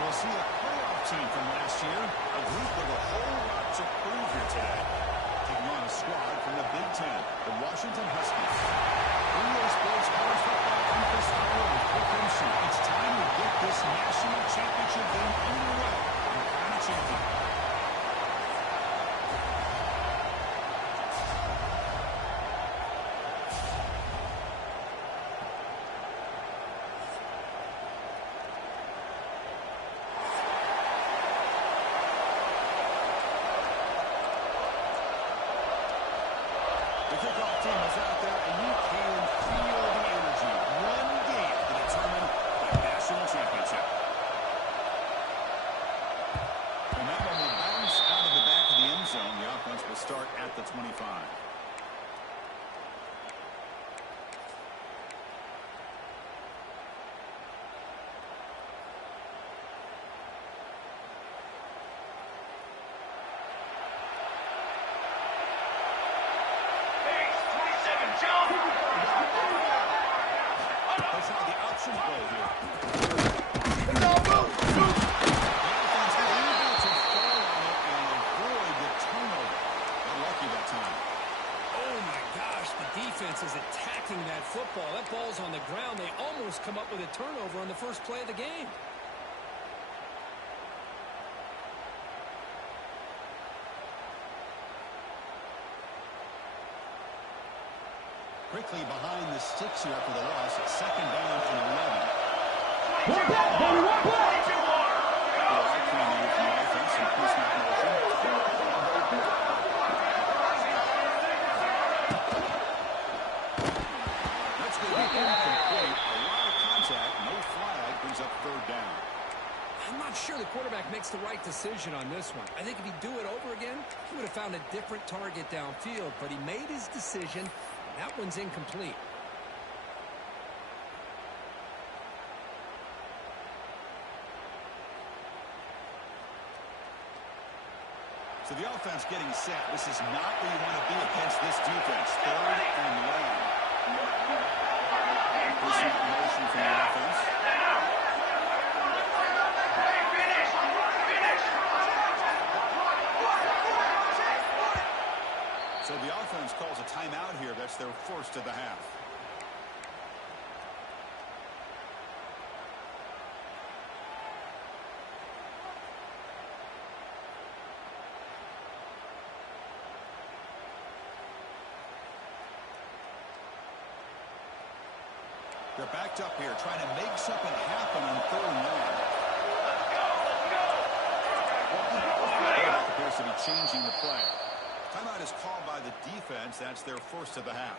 we'll see a playoff team from last year, a group with a whole lot to prove here today. Taking on a squad from the Big Ten, the Washington Huskies. NBA Sports College Football in this hour with Quick MC. It's time to get this national championship game underway on Crown Champion. The kickoff team is out there, and you can feel the energy. One game to determine the national championship. And that one will bounce out of the back of the end zone. The offense will start at the 25. Let's try the option play here. The offense able to fall on it and avoid the turnover. Got lucky that time. Oh my gosh, the defense is attacking that football. That ball's on the ground. They almost come up with a turnover on the first play of the game. Quickly behind the sticks here after the loss. It's second down and 11. One back, baby, one back. Let's go incomplete. A lot of contact. No flag. Brings up third down. I'm not sure the quarterback makes the right decision on this one. I think if he'd do it over again, he would have found a different target downfield, but he made his decision. That one's incomplete. So the offense getting set. This is not where you want to be against this defense. Third and long. Pushing motion from the offense. So the offense calls a timeout here. That's their first of the half. They're backed up here, trying to make something happen on third and long. Quarterback appears to be changing the play. Timeout is called by the defense. That's their first of the half.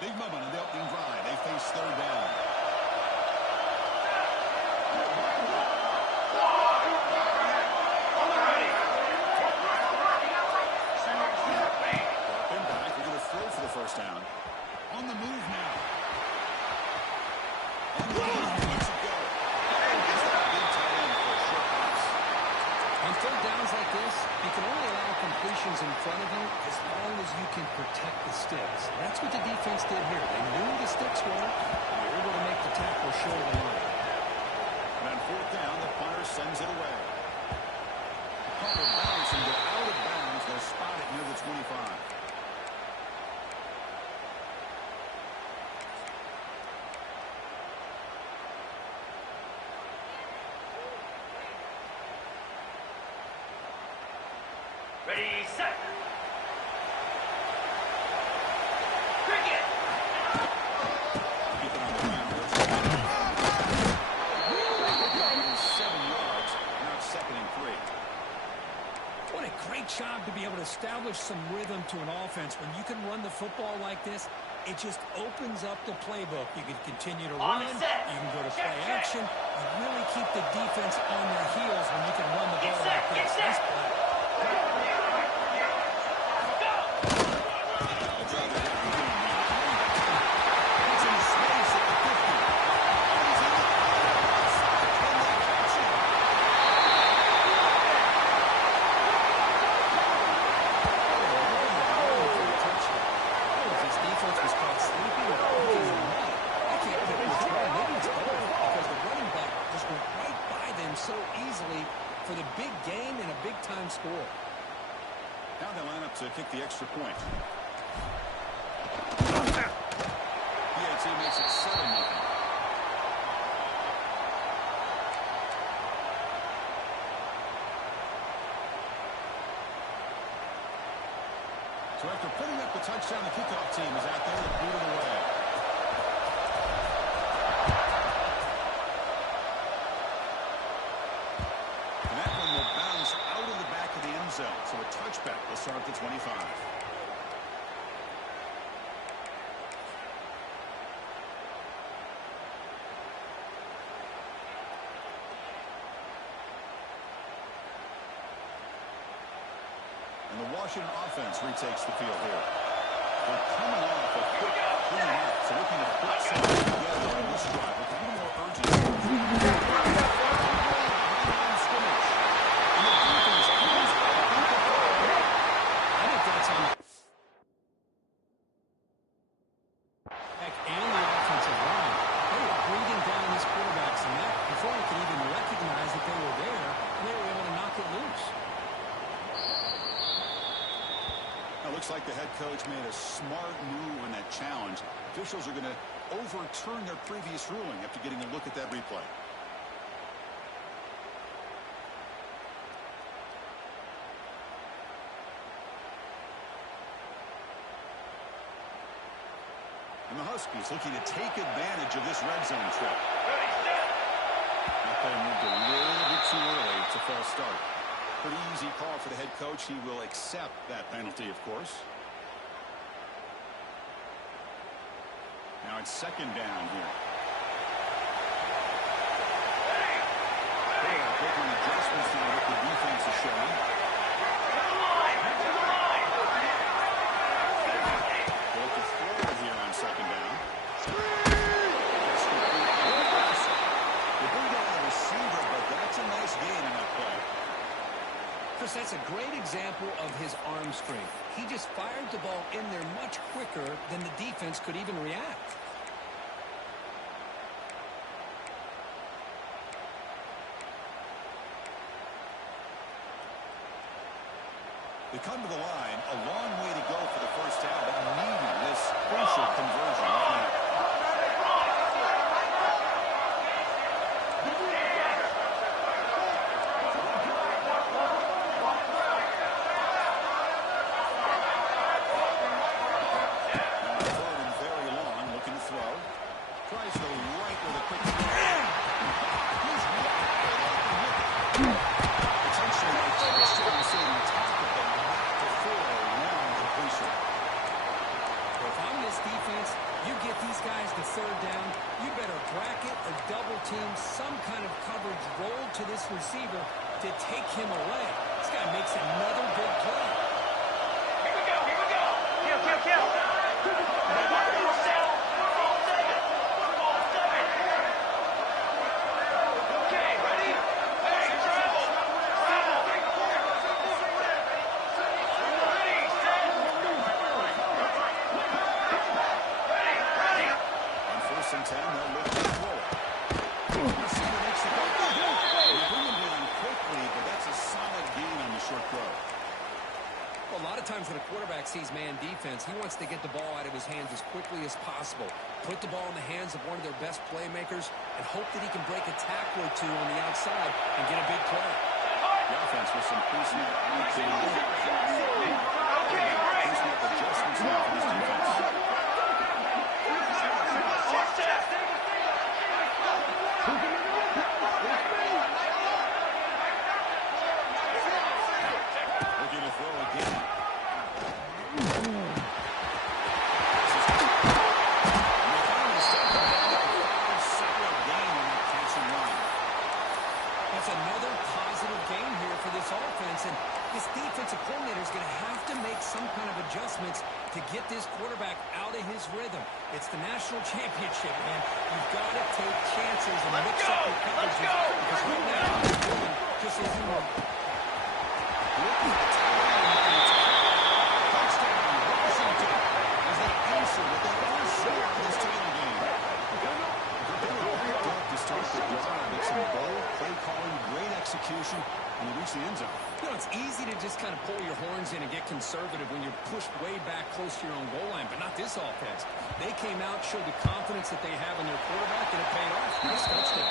Big moment in the opening drive. They face third down. Dropping back. They're going to throw for the first down. On the move now. On the move. Lets it go. Gets that big tight end for a short pass. On third downs like this, you can only allow completions in front of you as long as you can protect the sticks. That's what the defense did here. They knew the sticks were, and they were able to make the tackle short of the line. And on fourth down, the punter sends it away. The punt will bounce and go out of bounds. They'll spot it near the 25. Ready, set. Cricket. Keep it on the ground. 7 yards. Now it's second and 3. What a great job to be able to establish some rhythm to an offense. When you can run the football like this, it just opens up the playbook. You can continue to run, you can go to play action. You really keep the defense on their heels when you can run the ball like this. Nice play. now they line up to kick the extra point. PAT makes it 7-0. So after putting up the touchdown, the kickoff team is out there to boot it away. And that one will bounce out of the back of the end zone. So a touchback will start at the 25. And the Washington offense retakes the field here. They're coming off a quick clean-up, so looking to put something together on this drive with a little more urgency. I think that's on and the offensive line. They were breathing down his quarterback's neck before he could even recognize that they were there, and they were able to knock it loose. Looks like the head coach made a smart move on that challenge. Officials are going to overturn their previous ruling after getting a look at that replay. And the Huskies looking to take advantage of this red zone trip. That play moved a little bit too early. It's a false start. Pretty easy call for the head coach. He will accept that penalty, of course. Now it's second down here. They are making adjustments now what the defense is showing. Both the throw here on second down. They bring down the receiver, but that's a nice gain in that play. Chris, that's a great example of his arm strength. He just fired the ball in there much quicker than the defense could even react. They come to the line, a long way to go for the first down, but needing this crucial conversion. Receiver to take him away. This guy makes another big play. Here we go. Kill. Football 7. Okay, ready? Hey, travel. Ready, set. Ready. On 1st and 10, they'll look to throw it. Well, a lot of times when a quarterback sees man defense, he wants to get the ball out of his hands as quickly as possible, put the ball in the hands of one of their best playmakers, and hope that he can break a tackle or two on the outside and get a big play. The offense with some pre-snap adjustments now for this defense. Looking to throw again. That's another positive game here for this offense, and this defensive coordinator is going to have to make some kind of adjustments to get this quarterback out of his rhythm. It's the national championship, man. You've got to take chances and mix up your coverages because right now he's doing just as you want. Touchdown, Washington, as they answer with that also this title game. To start the drive with some bold play calling, great execution, and they reach the end zone. You know, it's easy to just kind of pull your horns in and get concerned conservative when you're pushed way back close to your own goal line, but not this offense. They came out, showed the confidence that they have in their quarterback, and it paid off. Nice touchdown.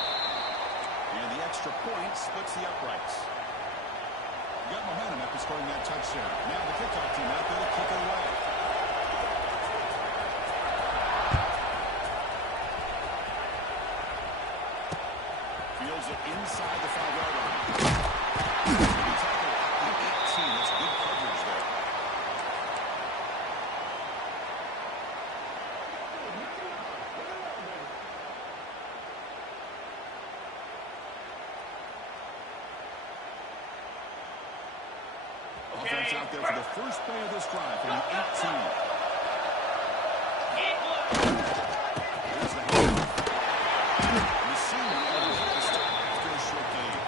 And the extra point splits the uprights. You got momentum after scoring that touchdown. Now the kickoff team out there to kick it away. Fields it inside the 5-yard line. The tackle at the 18. That's good coverage there. Offense out there for the first play of this drive from the 18. There's the handoff. Receiver able to stop after a short gain.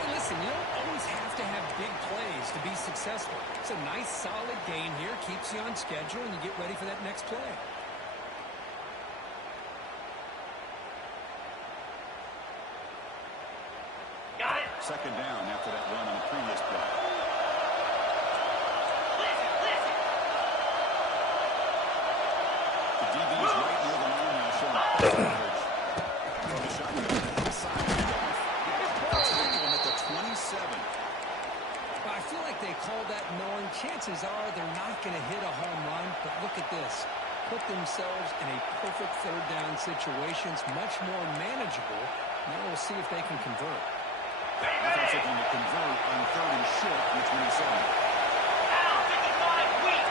Hey, listen, you don't always have to have big plays to be successful. It's a nice, solid gain here. Keeps you on schedule, and you get ready for that next play. Got it. Second down after that run on the previous play. The DB is right near the line now, showing coverage. From the shotgun inside handoff. Tackle him at the 27. Well, I feel like they called that knowing chances are they're not going to hit a home run, but look at this. Put themselves in a perfect third down situation. It's much more manageable. Now we'll see if they can convert. Offense looking to convert on third and short in the 27. Now, 55, weak.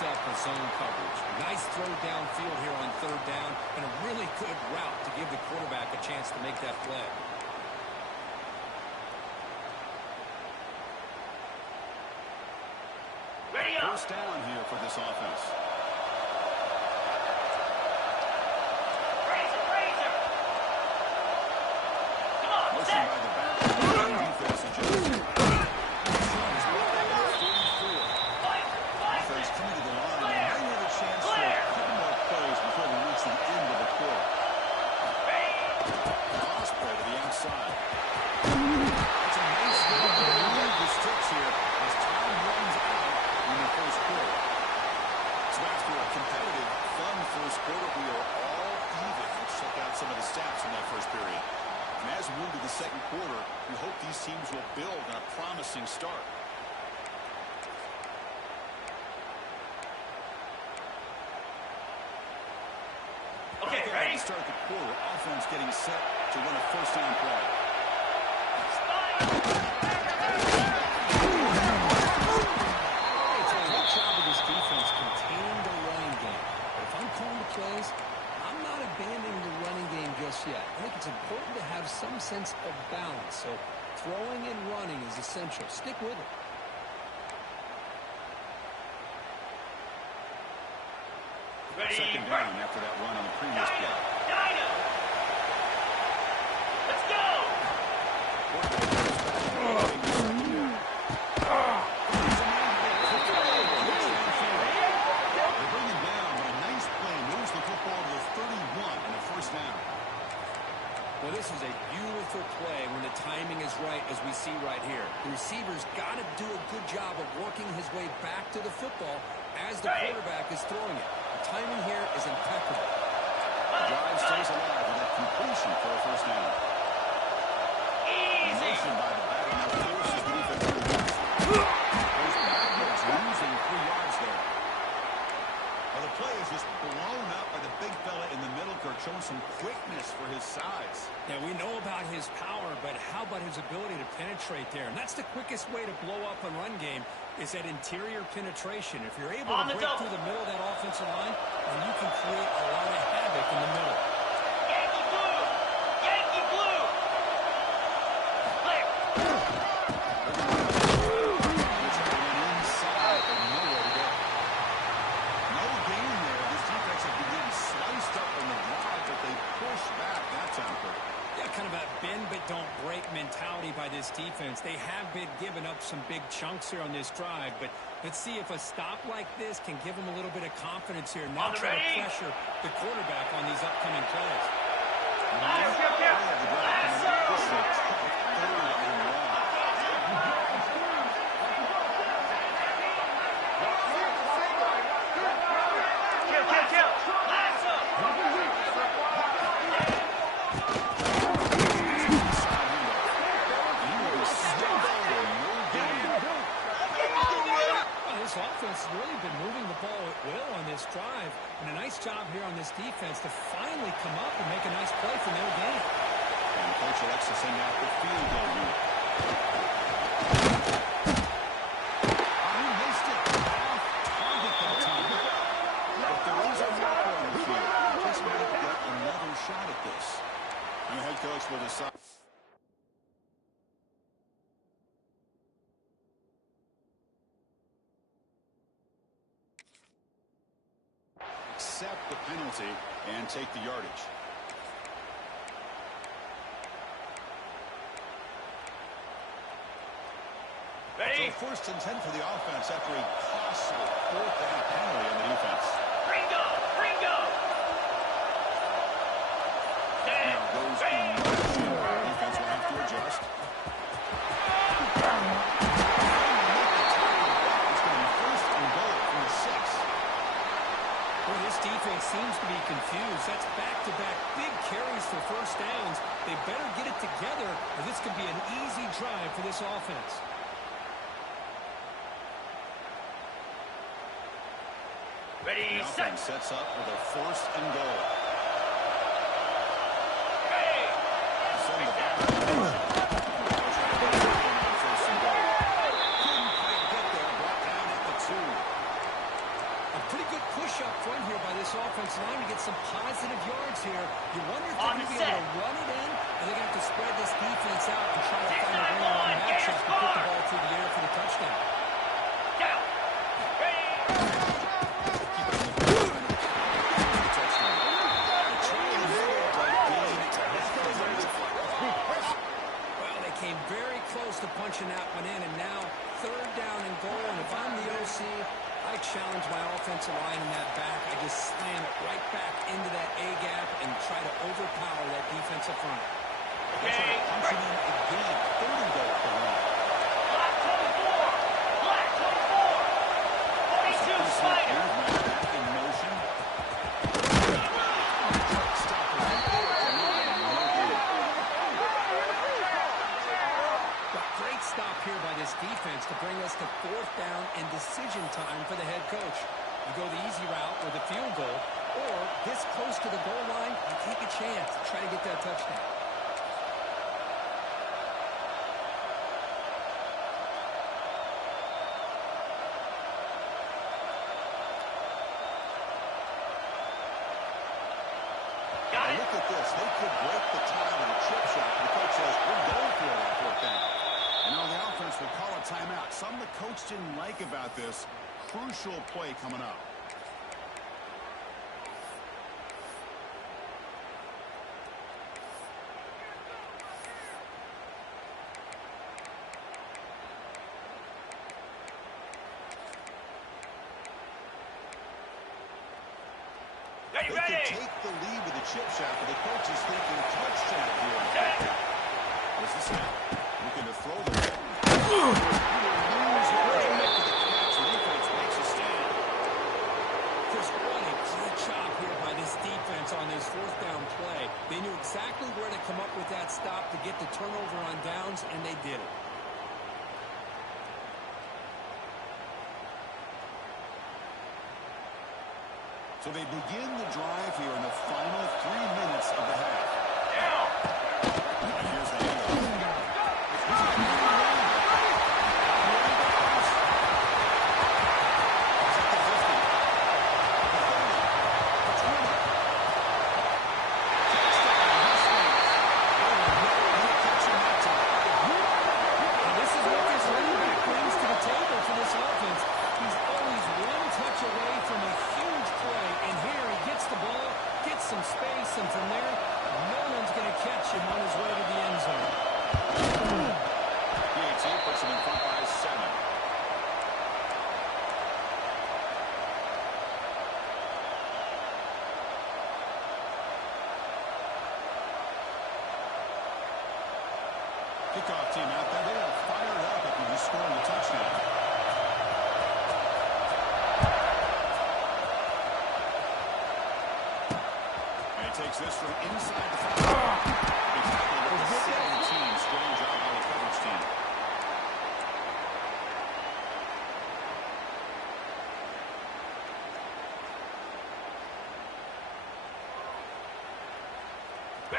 Up a zone coverage. Nice throw downfield here on third down, and a really good route to give the quarterback a chance to make that play. Ready up. First down here for this offense. Razor. Come on, Motion set. by the back. Defense adjusts. Offense coming to the line, and they have a chance for a couple more plays before we reach the end of the quarter. Cross play to the outside. It's a nice move to move the sticks here as time runs out in the first quarter. So after a competitive, fun first quarter, we are all even. Let's check out some of the stats from that first period. And as we move to the second quarter, we hope these teams will build on a promising start. Okay, ready? To start the quarter, offense getting set to run a first down play. It's a great job of this defense containing the running game. But if I'm calling the plays, I'm not abandoning the running game just yet. I think it's important to have some sense of balance. So throwing and running is essential. Stick with it. Ready? Second down after that run on the previous play. Dino. Let's go. They bring him down, but a nice play moves the football to the 31 and a first down. Well, this is a beautiful play when the timing is right, as we see right here. The receiver's got to do a good job of working his way back to the football as the quarterback is throwing it. The timing here is impeccable. The drive stays alive with that completion for a first down. Easy. Motion by the back now forces the defense to the left. Goes backwards, losing 3 yards there. Well, the play is just blown up by the big fella in the middle, Kirk, showing some quickness for his size. Yeah, we know about his power, but how about his ability to penetrate there? And that's the quickest way to blow up a run game is that interior penetration. If you're able to break through the middle of that offensive line, then you can create a lot of havoc in the middle. Yankee blue. Yankee blue. Clear. Inside and nowhere to go. No gain there. This defense has been getting sliced up on the drive, but they push back that time, Kirk. Yeah, kind of a bend but don't break right mentality by this defense. They have been giving up some big chunks here on this drive, but let's see if a stop like this can give them a little bit of confidence here. Now try to pressure the quarterback on these upcoming plays. This offense has really been moving the ball at will on this drive, and a nice job here on this defense to finally come up and make a nice play for no gain. And coach elects to send out the field goal unit. He missed it. Target that time. But there is a marker on the field. Just might get another shot at this. And the head coach will decide. Accept the penalty and take the yardage. Ready? So first and 10 for the offense after a costly fourth down penalty on the defense. Ringo! Ringo! Now goes in motion. Defense will have to adjust. It's going to be first and goal from the 6. Well, this defense seems to be confused. That's back-to-back big carries for first downs. They better get it together, or this could be an easy drive for this offense. Ready, The set! offense sets up with a first and goal. Ready! Send the ball. First and goal. Couldn't quite get there. Brought down at the 2. A pretty good push up front here by this offensive line to get some positive yards here. You wonder if they're On going to be set. able to run it in, or they're going to have to spread this defense out and try to find a one-on-one matchup to put the ball through the air for the touchdown. Down! Ready! Well, they came very close to punching that one in, and now third down and goal. And if I'm the OC, I challenge my offensive line in that back. I just slam it right back into that A-gap and try to overpower that defensive front. Okay, Punch it in again. Third and goal for one. Black 24! Black 24! 42 Slider! Back in motion. Great stop here by this defense to bring us to fourth down and decision time for the head coach. You go the easy route with a field goal, or this close to the goal line, you take a chance to try to get that touchdown. Got it? Look at this. They could break the tie with a chip shot. The coach says, we're going for it on fourth down. And now the offense will call a timeout. Something the coach didn't like about this crucial play coming up. Ready, They ready! could take the lead with a chip shot, but the coach is thinking touchdown here on fourth down. There's the snap. Looking to throw the ball. Just what a great job here by this defense on this fourth down play. They knew exactly where to come up with that stop to get the turnover on downs, and they did it. So they begin the drive here in the final 3 minutes of the half. Down! And here's the handoff. And this is what this running back brings to the table for this offense. He's always one touch away from a huge play, and here he gets the ball, gets some space, and from there, Kickoff team out there. They are fired up after just scoring a touchdown. And he takes this from inside the 5. Exactly what the 17. Strong job by the coverage team.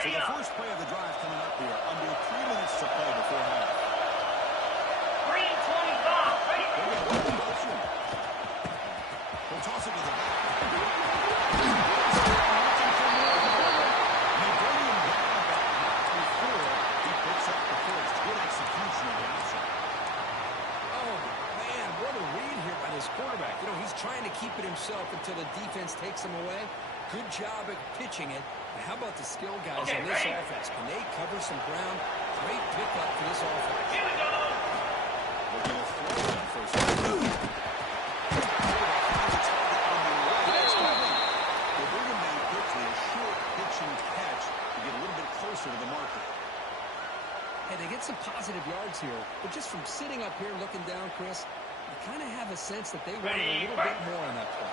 So the first play of the drive coming up here. Under 3 minutes to play before half. 3:25. We'll toss it to the back. They bring him down about before he picks up the first. Good execution of the option. Oh, man, what a read here by this quarterback. You know, he's trying to keep it himself until the defense takes him away. Good job at pitching it. But how about the skill guys in this offense? Can they cover some ground? Great pickup for this offense. Here we go. Looking to throw that first down. They bring him down quickly. A short pitching catch to get a little bit closer to the marker. Hey, they get some positive yards here. But just from sitting up here looking down, Chris, you kind of have a sense that they wanted a little bit more on that play.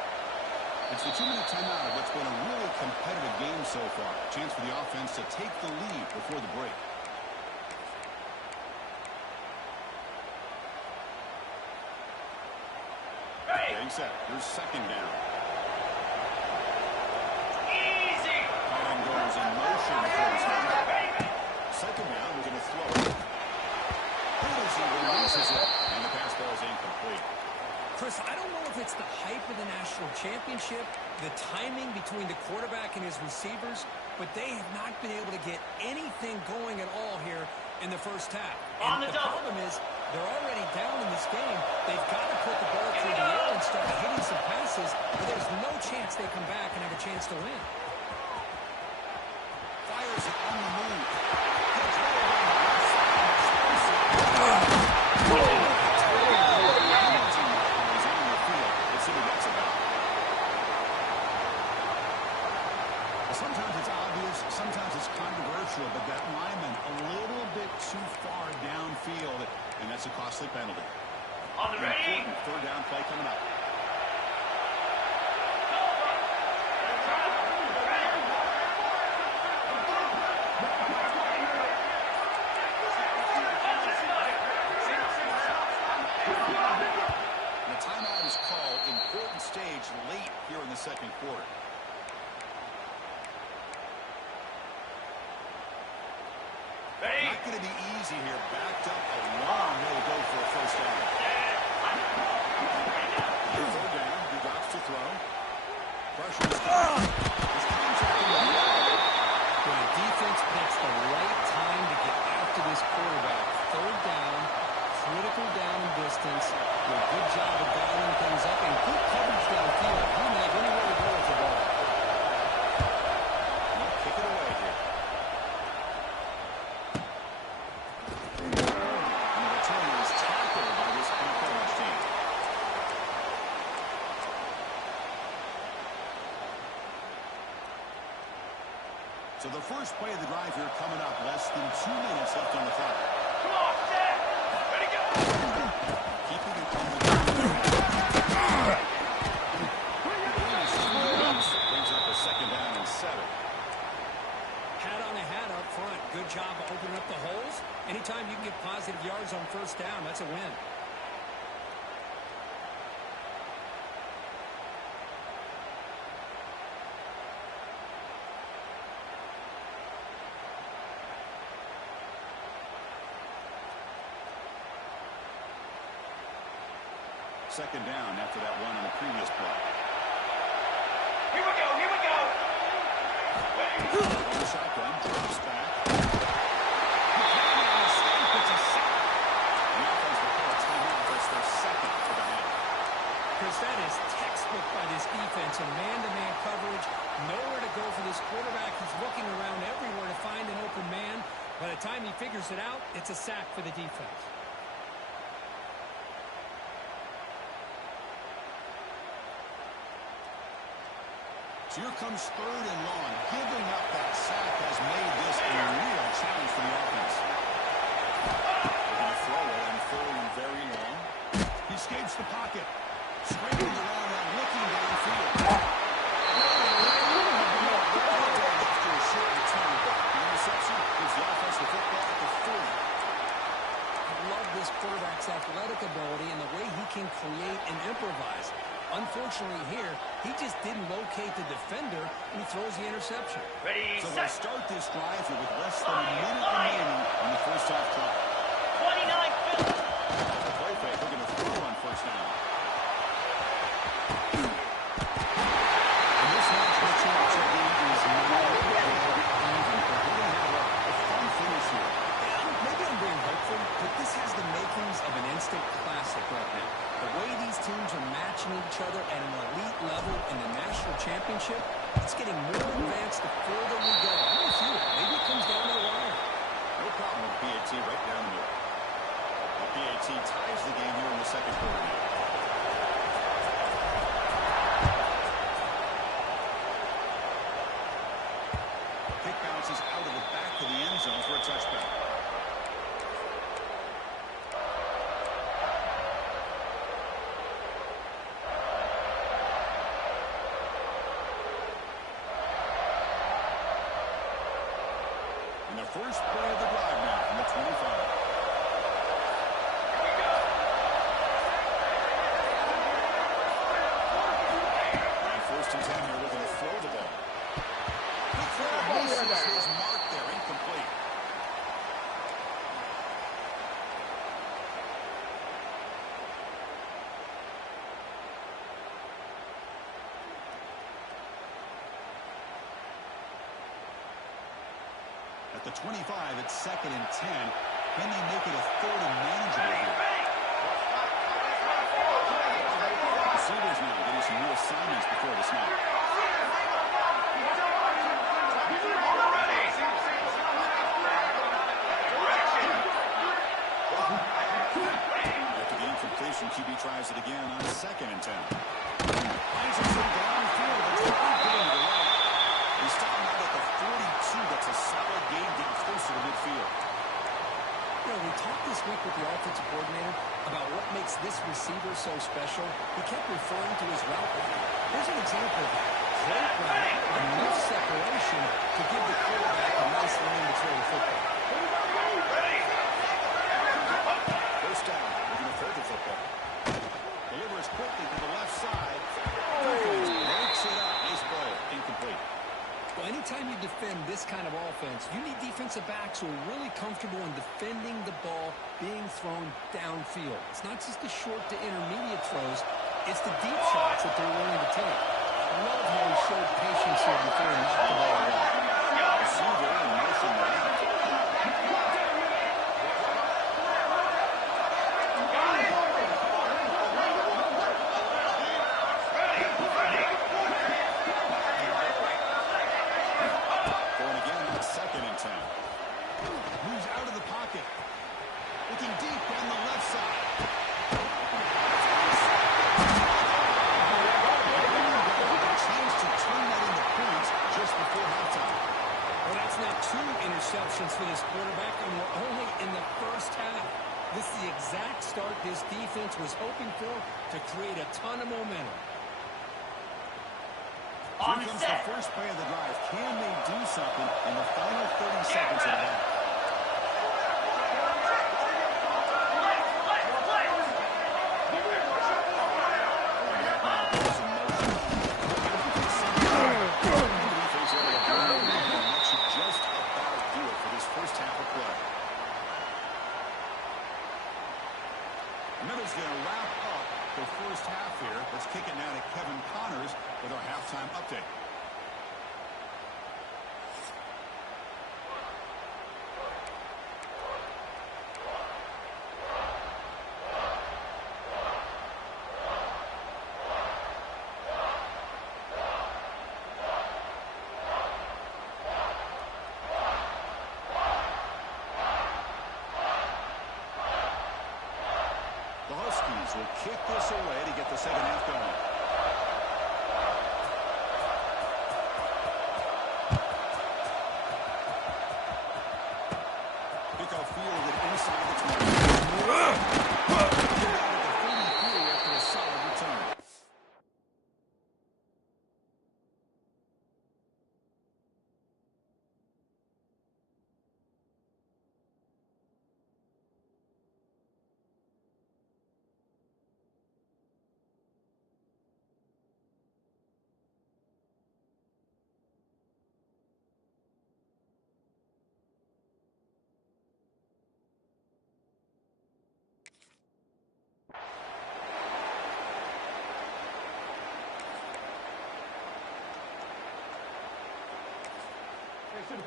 It's the 2-minute timeout of what's been a really competitive game so far. Chance for the offense to take the lead before the break. Getting set. Here's second down. Easy. And goes in motion for his man. Second down, we're going to throw it. He releases it, and the pass ball is incomplete. Chris, I don't know if it's the hype of the national championship, the timing between the quarterback and his receivers, but they have not been able to get anything going at all here in the first half. And the problem is they're already down in this game. They've got to put the ball through the air and start hitting some passes, or there's no chance they come back and have a chance to win. Fires it on the move. Sometimes it's obvious, sometimes it's controversial, but that lineman a little bit too far downfield, and that's a costly penalty. On the ready. Important third down play coming up. The timeout is called. Important stage late here in the second quarter. Not going to be easy here. Backed up a long way to go for a first down. Third down. He drops to throw. Pressure is coming. His contact in the middle. When the defense picks the right time to get after this quarterback, third down, critical down and distance, do a good job of dialing things up, and good coverage downfield. He may have anywhere to go with the ball. He'll kick it away here. And the return is tackled by this coverage team. So the first play of the drive here coming up. Less than 2 minutes left on the clock. Come on, set. Ready, go. Keeping it on the ground. Brings up a second down and 7. Hat on the hat up front. Good job of opening up the holes. Anytime you can get positive yards on first down, that's a win. Second down after that one on the previous play. Here we go. Here we go. On the shotgun, drops back. It's a sack. The offense will call a timeout. That's their second for the half. Chris, that is textbook by this defense in man-to-man coverage. Nowhere to go for this quarterback. He's looking around everywhere to find an open man. By the time he figures it out, it's a sack for the defense. So here comes third and long. Giving up that sack has made this a real challenge for the offense. escapes the pocket. Scrambling around now, looking downfield. After a short return, the interception gives the offense the football at the 40. I love this quarterback's athletic ability and the way he can create and improvise. Unfortunately here, he just didn't locate the defender, and he throws the interception. Ready, So set. they'll start this drive here with less than a minute remaining in the first half clock. 29 Phillips. The play fake looking to throw on first down. And this national championship game is not even, but we're going to have a fun finish here. Maybe I'm being hopeful, but this has the makings of an instant classic right now. The way these teams are matching each other at an elite level in the national championship, it's getting more advanced the further we go. I'm with you. Maybe it comes down to the wire. No problem with PAT right down the middle. The PAT ties the game here in the second quarter now. Kick bounces out of the back of the end zone for a touchback. And the first play of the drive now from the 25. And first and 10 here looking to throw the ball. Quick throw misses his mark there, incomplete. At the 25, it's second and 10. Can they make it a third and manageable here? Receivers now getting some new assignments before the snap. After the incompletion, QB tries it again on second and 10. Finds himself downfield. It's a big gain to the right. He's stopping out at the 42. That's a solid gain getting closer to midfield. You know, we talked this week with the offensive coordinator about what makes this receiver so special. He kept referring to his route running. Here's an example of that. Great route, enough separation to give the quarterback a nice lane to throw the football. First down. We're going to throw the football. Delivers quickly to the left side. Breaks it up. Nice play. Incomplete. Well, anytime you defend this kind of offense, you need defensive backs who are really comfortable in defending the ball being thrown downfield. It's not just the short to intermediate throws, it's the deep shots that they're willing to take. I love how he showed patience here before he knocked the ball away. Receiver in motion right. Going again on second and 10. Moves out of the pocket. Looking deep down the left side. Chance to turn that into points just before halftime. Well, that's now 2 interceptions for this quarterback, and we're only in the first half. This is the exact start this defense was hoping for to create a ton of momentum. Here comes the first play of the drive. Can they do something in the final 30 seconds of the half? That should just about do it for this first half of play. And that is going to wrap up the first half here. Let's kick it now to Kevin Connors with our halftime update. The Huskies will kick this away to get the second half going. Pickoff fielded inside the 20.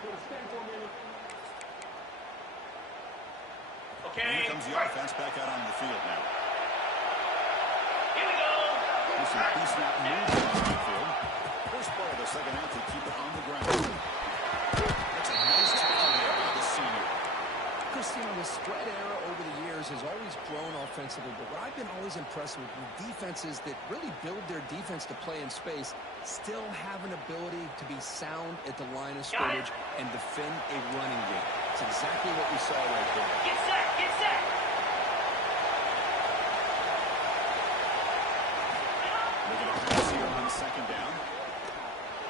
Here comes the offense back out onto the field now. Here we go. This is a pre-snap move on the field. First play of the second half to keep it on the ground. That's a nice tackle there by the senior. Christine, the spread era over the years has always grown offensively, but what I've been always impressed with defenses that really build their defense to play in space still have an ability to be sound at the line of scrimmage and defend a running game. It's exactly what we saw right there. Get set, get set. Looking to pass here on second down.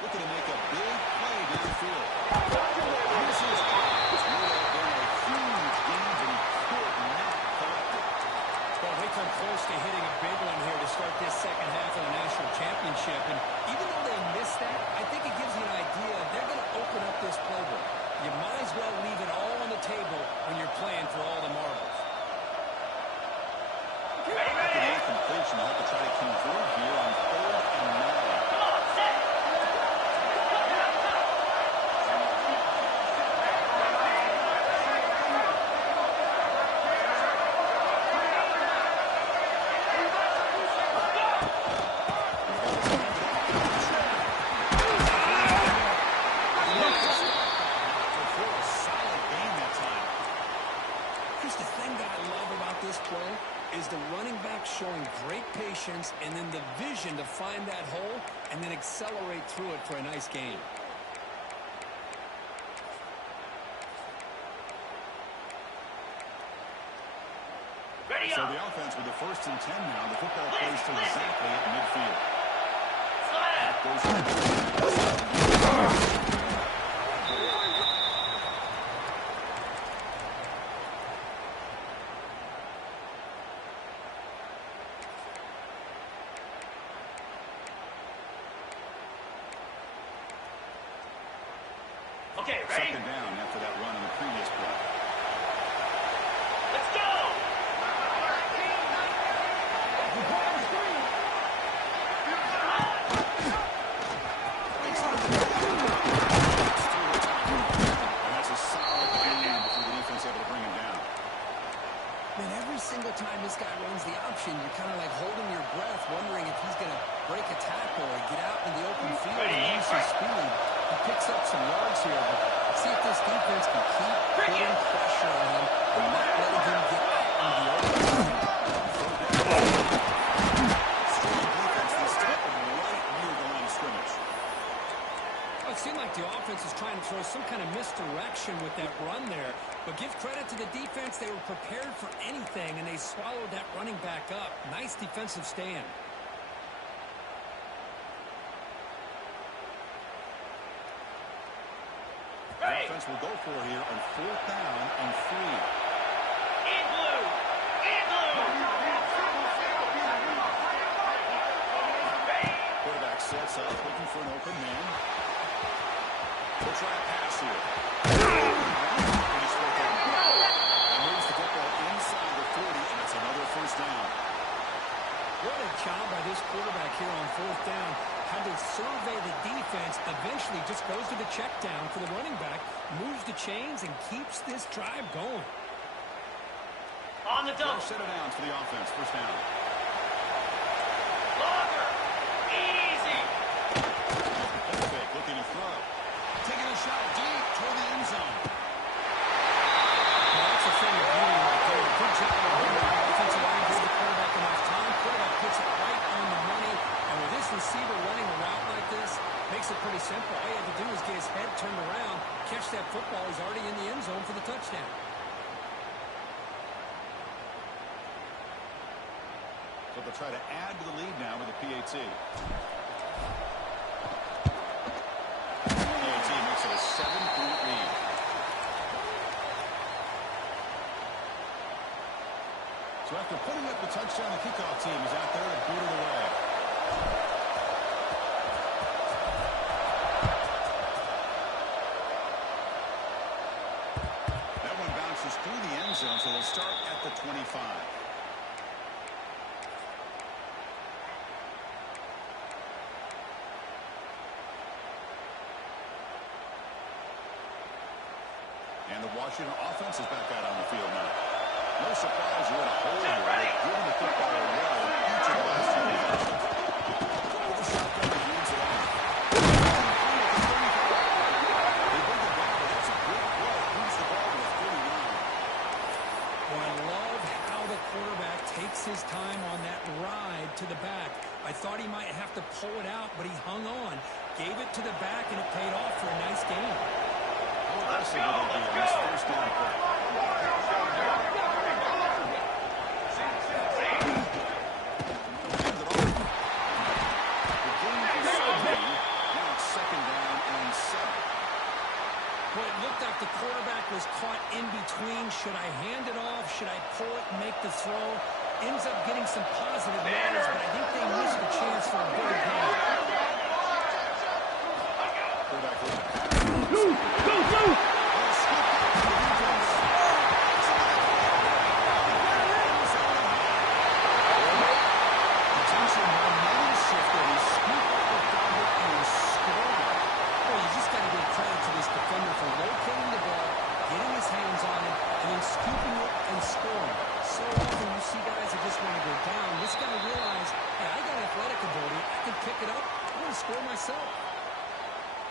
Looking to make a big play downfield. This is it's really been a huge game, but he could not collect it. Well, they come close to hitting a big one here to start this second half of the national championship. And even though they missed that, I think it gives you an idea they're going to open up this playbook. You might as well leave it all on the table when you're playing for all the marbles. Ready, ready. Completion. They'll have to try to convert here on 3rd and 9. Come on, set. The running back showing great patience and then the vision to find that hole and then accelerate through it for a nice gain. Ready So up. the offense with the 1st and 10 now. The football placed exactly at midfield. Slide. Okay, ready? Second down after that run on the previous play. Let's go. And that's a solid gain before the defense able to bring him down. Man, every single time this guy runs the option, you're kind of like holding your breath, wondering if he's going to break a tackle or get out in the open field and use his speed. He picks up some yards here, but see if this defense can keep putting pressure on him and not letting him get out in the open field. Strong defense. They stop him right near the line of scrimmage. Well, it seemed like the offense is trying to throw some kind of misdirection with that run there. But give credit to the defense. They were prepared for anything, and they swallowed that running back up. Nice defensive stand. Ready. Defense will go for here on 4th down and 3. In blue. In blue. Ready. Quarterback sets up, looking for an open man. We'll try a pass here. And moves the football inside the 40, and it's another 1st down. What a job by this quarterback here on 4th down. Had to survey the defense, eventually just goes to the check down for the running back, moves the chains, and keeps this drive going. On the double. 4 set of downs for the offense. 1st down. Blocker. Easy. Fake, looking to throw. Taking a shot deep toward the end zone. Well, that's a thing of beauty right there. Good job of the offensive line gives the quarterback enough time. Quarterback puts it right on the money. And with this receiver running a route like this, makes it pretty simple. All you have to do is get his head turned around, catch that football. He's already in the end zone for the touchdown. So they'll try to add to the lead now with the PAT. PAT makes it a 7-point lead. So after putting up the touchdown, the kickoff team is out there to boot it away. That one bounces through the end zone, so they'll start at the 25. Washington offense is back out on the field now. No surprise you're in a hole here. They've given the football away each of the last few possessions. With the shotgun, he wins it off. They bring it down, but that's a great play. Moves the ball to the 49. Well, I love how the quarterback takes his time on that ride to the back. I thought he might have to pull it out, but he hung on, gave it to the back, and it paid off for a nice gain. Let's go, let's go. First down play. Well, it looked like the quarterback was caught in between. Should I hand it off? Should I pull it and make the throw? Ends up getting some positive yards, but I think they missed the chance for a bigger gain.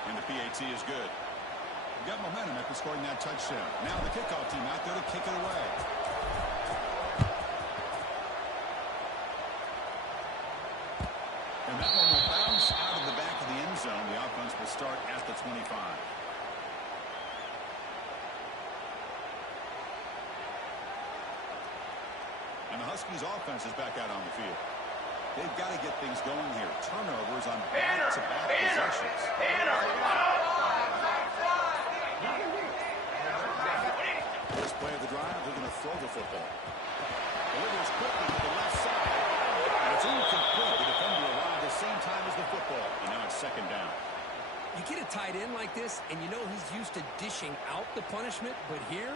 And the PAT is good. We got momentum after scoring that touchdown. Now the kickoff team out there to kick it away. And that one will bounce out of the back of the end zone. The offense will start at the 25. And the Huskies offense is back out on the field. They've got to get things going here. Turnovers on back-to-back possessions. First play of the drive, they're going to throw the football. Delivers quickly to the left side. And it's incomplete. The defender arrived at the same time as the football. And now it's second down. You get a tight end like this, and you know he's used to dishing out the punishment, but here,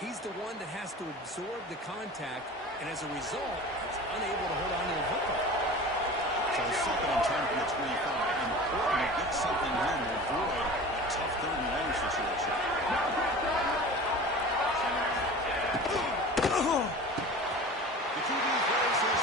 he's the one that has to absorb the contact, and as a result, he's unable to hold on to the football. So second and 10 from the 25. Important to get something here to avoid a tough third and long situation. The QB throws his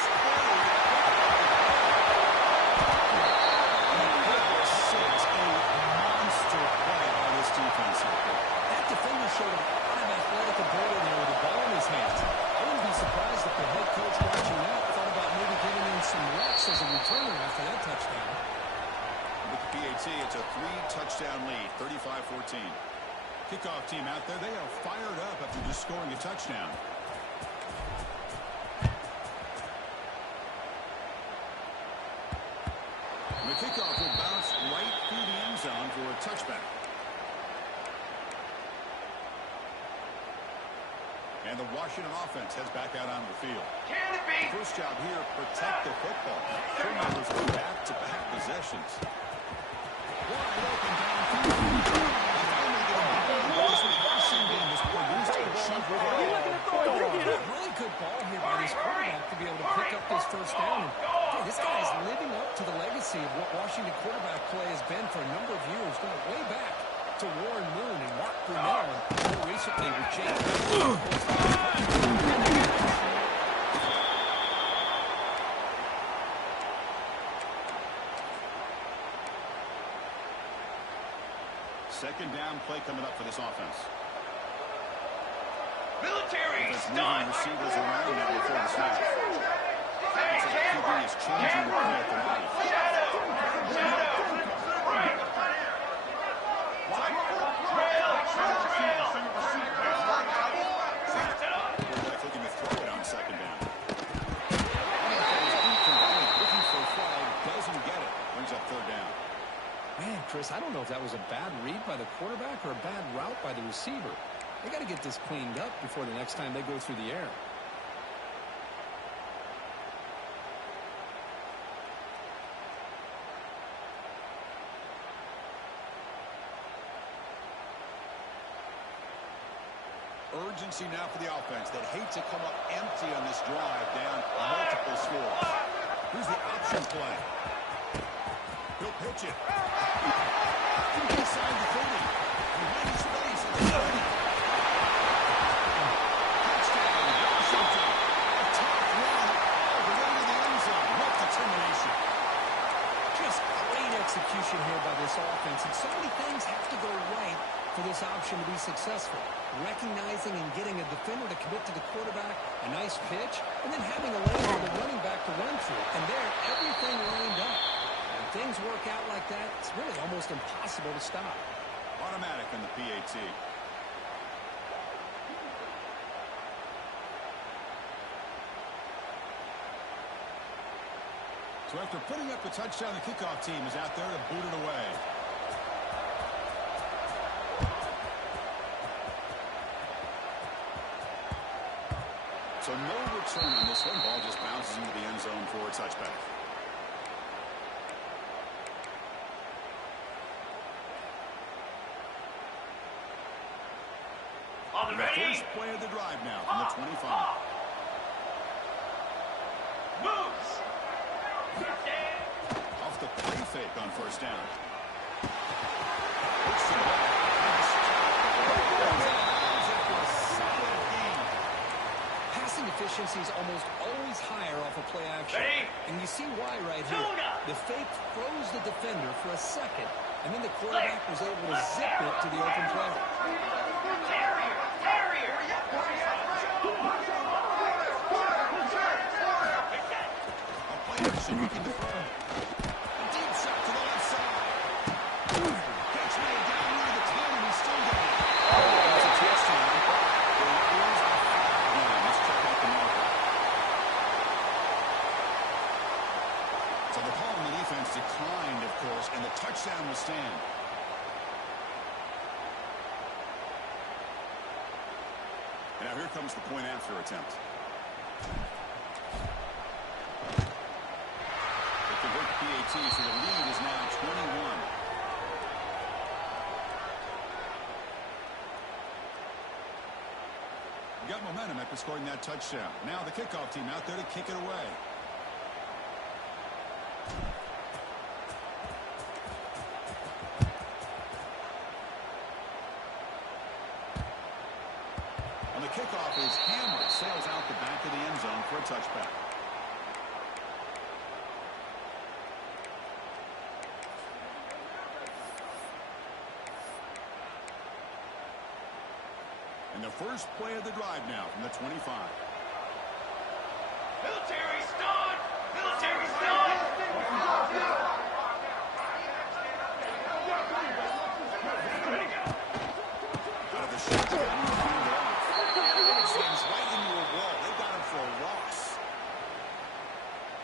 monster play by this defense out there. That defender showed a lot of athletic ability there with the ball in his hands. I wouldn't be surprised if the head coach watching that thought about maybe giving him some reps as a returner after that touchdown. With the PAT, it's a 3-touchdown lead, 35-14. Kickoff team out there, they are fired up after just scoring a touchdown. The kickoff will bounce right through the end zone for a touchback. And the Washington offense heads back out on the field. Can it be? First job here, protect the football. Turnovers on back-to-back possessions. Wide open downfield. Really good ball here by this quarterback to be able to pick up this first down. And, this guy is living up to the legacy of what Washington quarterback play has been for a number of years, going way back to Warren Moon and Mark Brunell, and more recently with Jake. Second down play coming up for this offense. Military Moving stunt. receivers around now before the snap. It's like QB is changing the play at the line. Shadow. Right. Trail. Quarterback looking to throw it on second down. Looking for a flag, doesn't get it. Brings up third down. Man, Chris, I don't know if that was a bad read by the quarterback or a bad route by the receiver. They got to get this cleaned up before the next time they go through the air. Urgency now for the offense. They'd hate to come up empty on this drive, down multiple scores. Here's the option play. He'll pitch it. Inside the 30. Behind his face. It's 30. this option to be successful. Recognizing and getting a defender to commit to the quarterback, a nice pitch, and then having a lane for the running back to run through. And there, everything lined up. When things work out like that, it's really almost impossible to stop. Automatic on the PAT. So after putting up a touchdown, the kickoff team is out there to boot it away. So no return on this one. Ball just bounces into the end zone for a touchback. On the The ready. first play of the drive now from the 25. Moves. Off the play fake on first down. Passing efficiency is almost always higher off of play action. Ready? And you see why right here. Tuna. The fake froze the defender for a second, and then the quarterback was able to zip it to the open play. Terrier. Terrier. A play action looking to throw. A deep shot to the left side. Gets made down near the 10, and he's still got it. It's a touchdown. There is a flag line. Let's check out the marker. So the call on the defense declined, of course, and the touchdown will stand. And now here comes the point after attempt. They convert the PAT, so the lead is now 21. Got momentum after scoring that touchdown. Now the kickoff team out there to kick it away. On the kickoff is hammered, sails out the back of the end zone for a touchback. And the first play of the drive now from the 25. Military stun. Military stun. Out of the shotgun, he cleaned it off. Slings right into a wall. They got him for a loss.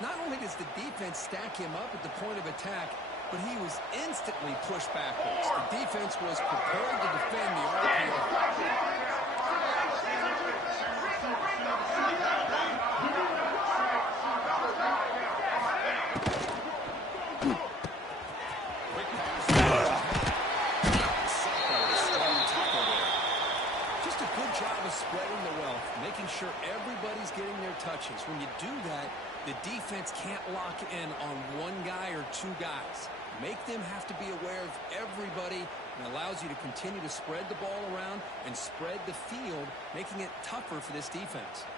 Not only does the defense stack him up at the point of attack, but he was instantly pushed backwards. The defense was prepared to defend the RPO. Quick pass. Sophomore, a strong tackle there. Just a good job of spreading the wealth, making sure everybody's getting their touches. When you do that, the defense can't lock in on one guy or two guys. Make them have to be aware of everybody, and allows you to continue to spread the ball around and spread the field, making it tougher for this defense.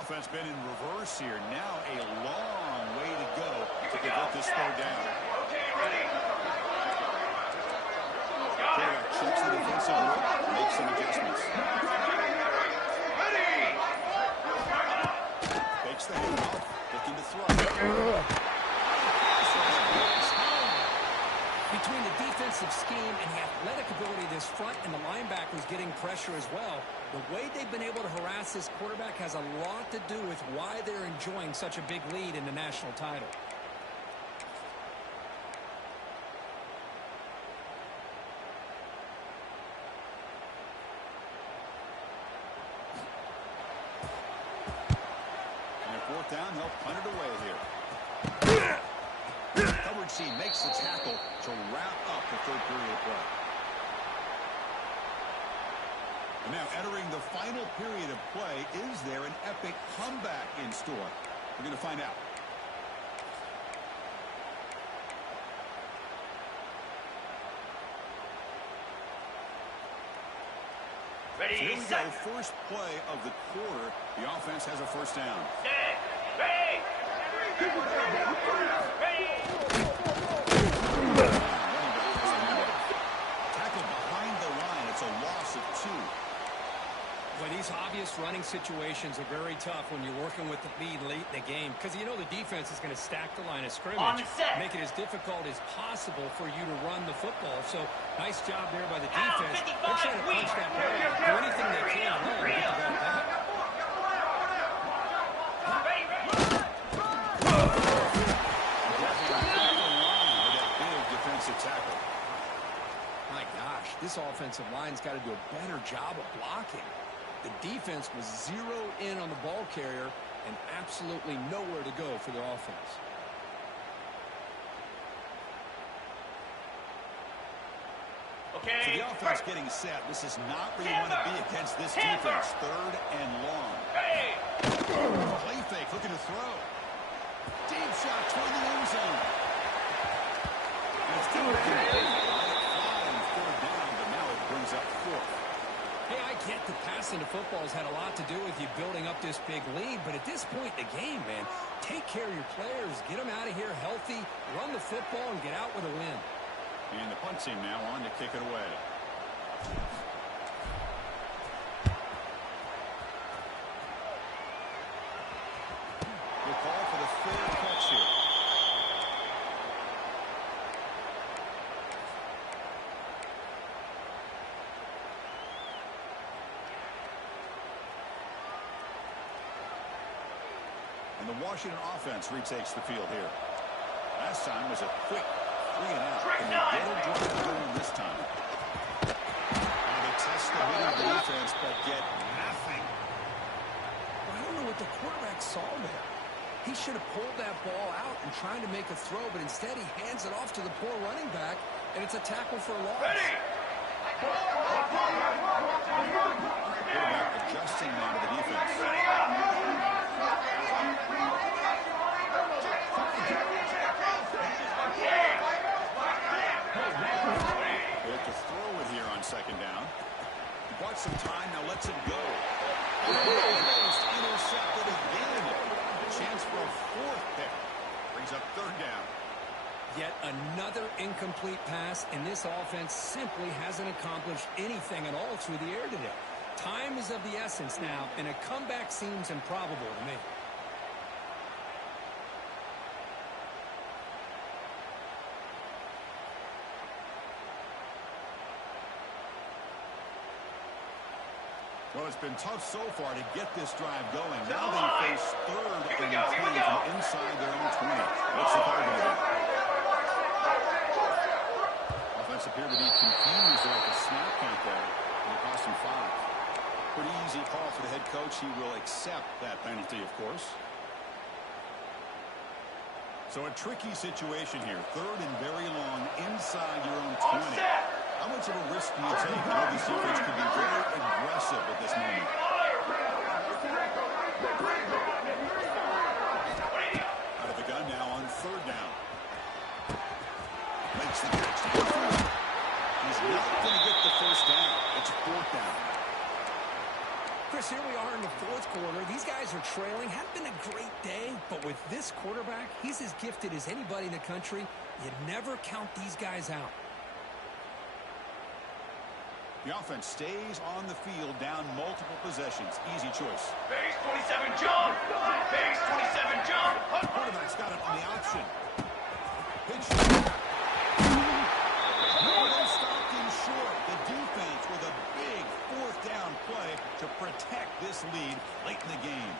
Offense been in reverse here. Now a long way to go to get this throw down. Okay, ready. Quarterback checks the defensive look, makes some adjustments. Ready. Fakes the handoff, looking to throw. Between the defensive scheme and the athletic ability of this front and the linebackers getting pressure as well, the way they've been able to harass this quarterback has a lot to do with why they're enjoying such a big lead in the national title. And at fourth down, they'll punt it away here. Coverage team makes the tackle to wrap up the third period play. And now entering the final period of play, is there an epic comeback in store? We're going to find out. Ready. So here we go, Set. first play of the quarter. The offense has a first down. Set. Ready. Ready. These obvious running situations are very tough when you're working with the lead late in the game because you know the defense is going to stack the line of scrimmage, make it as difficult as possible for you to run the football. So nice job there by the defense. They're trying to punch that ball out, do anything they can to get the ball back. Tackle. My gosh, this offensive line's got to do a better job of blocking. The defense was zeroed in on the ball carrier and absolutely nowhere to go for their offense. Okay. So the offense getting set. This is not where you want to be against this defense. Third and long. Play fake, looking to throw. Deep shot toward the end zone. It's third down, but now it brings up fourth. Hey, I get that passing the football has had a lot to do with you building up this big lead, but at this point in the game, man, take care of your players, get them out of here healthy, run the football, and get out with a win. And the punt team now on to kick it away. We'll call for the third catch here. And the Washington offense retakes the field here. Last time was a quick 3 and out. Can they get a drive going this time? Now they test the middle of the defense, but get nothing. I don't know what the quarterback saw there. He should have pulled that ball out and tried to make a throw, but instead he hands it off to the poor running back, and it's a tackle for a loss. Quarterback adjusting now to the defense. They have to throw it here on second down. He bought some time, now lets it go. Almost intercepted again. A chance for a fourth pick. Brings up third down. Yet another incomplete pass, and this offense simply hasn't accomplished anything at all through the air today. Time is of the essence now, and a comeback seems improbable to me. Well, it's been tough so far to get this drive going. Now they face third and 20 from inside their own 20. What's the call going to be? Offense appeared to be confused at the snap count there, and it cost him 5. Pretty easy call for the head coach. He will accept that penalty, of course. So a tricky situation here. Third and very long inside your own 20. How much of a risk do you take? I know this defense could be very aggressive at this moment. Out of the gun now on third down. Makes the catch. He's not going to get the first down. It's fourth down. Chris, here we are in the fourth quarter. These guys are trailing. Hadn't been a great day, but with this quarterback, he's as gifted as anybody in the country. You never count these guys out. The offense stays on the field, down multiple possessions. Easy choice. Base 27 jump. Base 27 jump. Quarterback's got it on the option. Pitch. No, they stopped him short. The defense with a big fourth down play to protect this lead late in the game.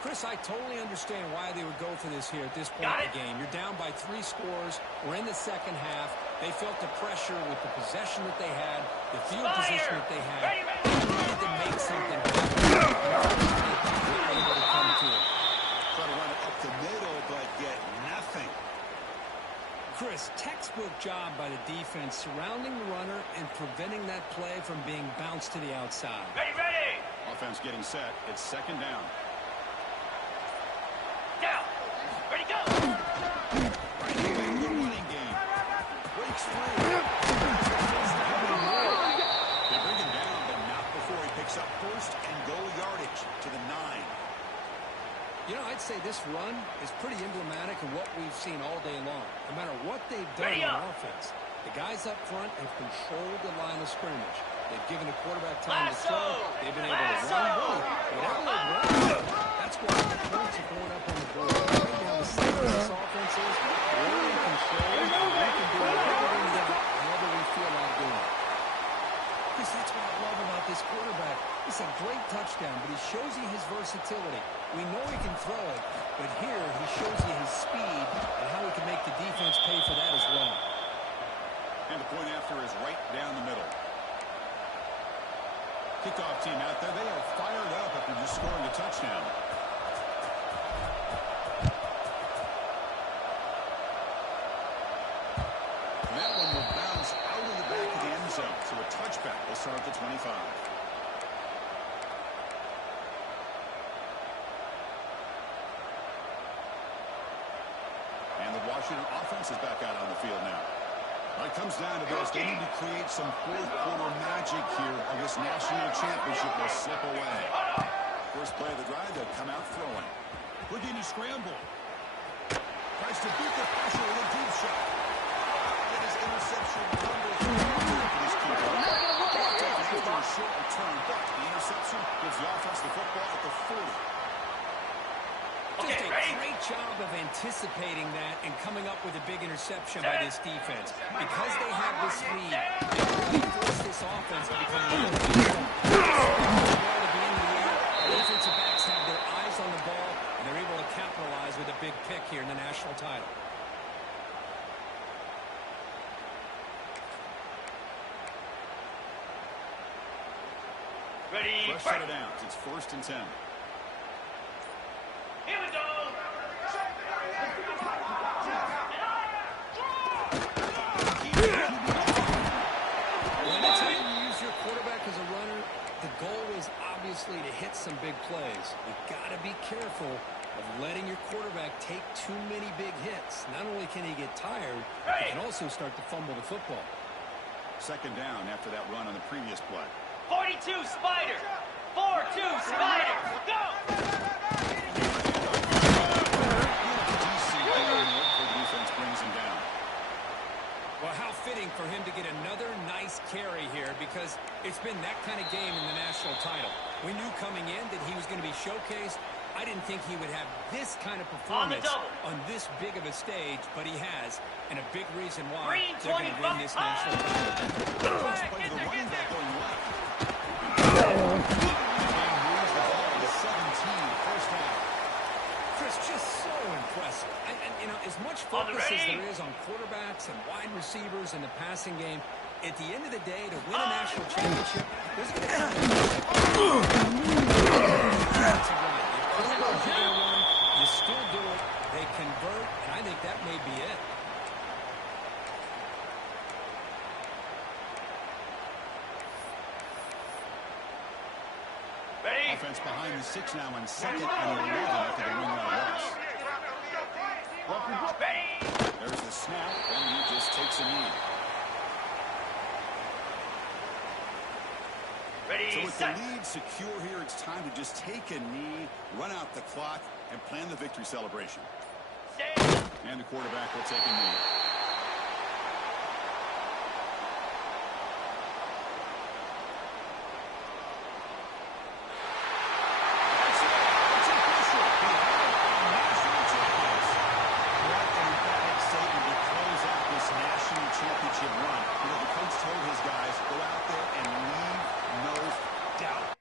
Chris, I totally understand why they would go for this here at this point in the game. You're down by 3 scores. We're in the second half. They felt the pressure with the possession that they had, the field position that they had. They needed to make something happen. Able to come to it. Try to run it up the middle, but get nothing. Chris, textbook job by the defense surrounding the runner and preventing that play from being bounced to the outside. Ready. Offense getting set. It's second down. Down. Ready, go. Right away, the running game. Breaks free. They bring him down, but not before he picks up first and goal yardage to the 9. You know, I'd say this run is pretty emblematic of what we've seen all day long. No matter what they've done on offense, The guys up front have controlled the line of scrimmage. They've given the quarterback time to throw. They've been able to run. Whatever they run, that's why the points are going up on the board. Right now, the state of this offense is we're in control. We can do whatever we want, however we feel like doing it. Because that's what I love about this quarterback. It's a great touchdown, but he shows you his versatility. We know he can throw it, but here he shows you his speed and how he can make the defense pay for that as well. And the point after is right down the middle. Kickoff team out there, they are fired up after just scoring a touchdown. That one will bounce out of the back of the end zone. So a touchback will start at the 25. And the Washington offense is back out on the field now. It comes down to this. They need to create some fourth-quarter magic here, or this national championship will slip away. First play of the drive, they'll come out throwing. Houdini scramble. Tries to beat the pressure with a deep shot. It is interception number 3 for this keeper. After a short return, but the interception gives the offense the football at the 40. Just a great job of anticipating that and coming up with a big interception by this defense. Because they have this lead, they really force this offense to become a little bit strong. At the end of the year, defensive backs have their eyes on the ball, and they're able to capitalize with a big pick here in the national title. Ready, Fresh set of downs. It's 1st and 10. Here we go. Anytime you use your quarterback as a runner, the goal is obviously to hit some big plays. You've got to be careful of letting your quarterback take too many big hits. Not only can he get tired, he can also start to fumble the football. 2nd down after that run on the previous play. 42 Spider. 4-2 Spider. Go. Defense brings him down. Well, how fitting for him to get another nice carry here, because it's been that kind of game in the national title. We knew coming in that he was going to be showcased. I didn't think he would have this kind of performance on this big of a stage, but he has, and a big reason why they're going to win this national title. Chris, just so impressive. And you know, as much focus as there is on quarterbacks and wide receivers in the passing game, at the end of the day, to win a national championship, there's going to you still do it, they convert, and I think that may be it. Ready? Offense behind the 6 now on 2nd and 11 after the win loss. There's the snap, and he just takes a knee. Ready, So with set. the lead secure here, it's time to just take a knee, run out the clock, and plan the victory celebration. Stay. And the quarterback will take a knee. That's it. It's official. We have national champions. What an emphatic statement to close out this national championship run. You know, the coach told his guys, go out there and leave no doubt.